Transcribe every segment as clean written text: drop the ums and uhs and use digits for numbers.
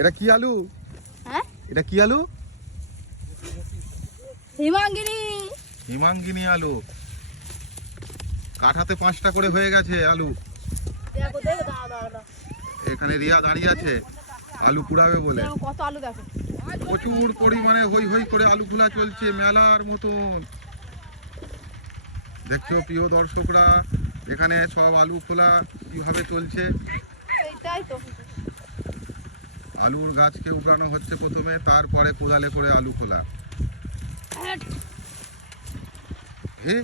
এটা কি আলু? হ্যাঁ, এটা কি আলু? হিমাঙ্গিনী। হিমাঙ্গিনী আলু। কাঠাতে 5টা করে হয়ে গেছে আলু। দেখো দেখো, দাঁড়া দাঁড়া দাঁড়া। এখানে রিয়া দাঁড়িয়ে আছে আলু কুড়াবে বলে। দেখো কত আলু দেখো। প্রচুর পরিমাণে হই হই করে আলু খোলা চলছে মেলার মতন। দেখছো প্রিয় দর্শকরা, এখানে সব আলু খোলা কিভাবে চলছে। এইটাই তো। আলুর গাছকে উঠানো হচ্ছে প্রথমে, তারপরে কোদালে করে আলু খোলা। হে,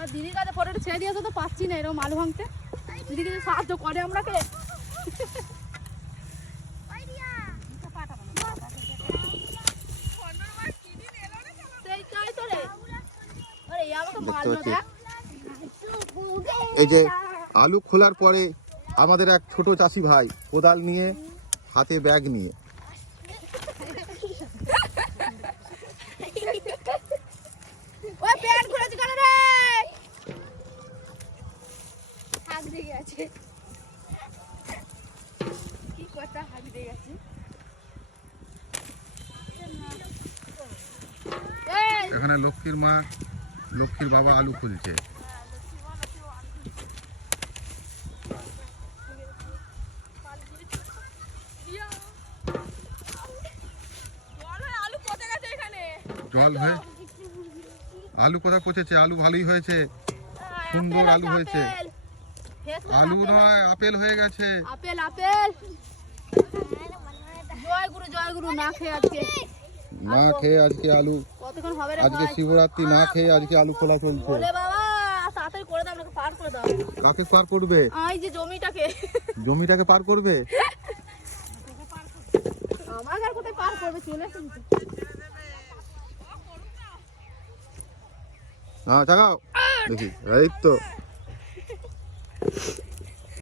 আর দিদির কাছে ফটোটা ছেড়ে দিয়েছো তো, পাচ্ছি না এরকম আলু ভাঙতে। দিদি কিছু সাহায্য করে আমরাকে। সেইটাই তো রে। আরে এই আমাকে মারলো দেখ। এই যে আলু খোলার পরে আমাদের এক ছোট চাষি ভাই কোদাল নিয়ে, হাতে ব্যাগ নিয়ে। ওই প্যান্ট খুলেছে কেন রে? হাত দিয়ে গেছে। কি কথা, হাত দিয়ে গেছে। এখানে লক্ষ্মীর মা, লক্ষ্মীর বাবা আলু খুলছে। জল হয়ে আলু কোথা পচেছে? আলু ভালোই হয়েছে, সুন্দর আলু হয়েছে। আলু নয়, আপেল হয়ে গেছে। Apple apple. জয় গুরু জয় গুরু। না খেয়ে আজকে, না খেয়ে আজকে আলু, কতক্ষণ হবে রে আজকে ভাই? শিবরাত্রি, না খেয়ে আজকে আলু খোলা চলছে। বলে বাবা তাড়াতাড়ি করে দাও, আমাকে পার করে দাও। কাকে পার করবে? এই যে জমিটাকে। জমিটাকে পার করবে? আমাকে আর কোথায় পার করবে, চলে এসেছে। হ্যাঁ চাগাও দেখি, এই তো।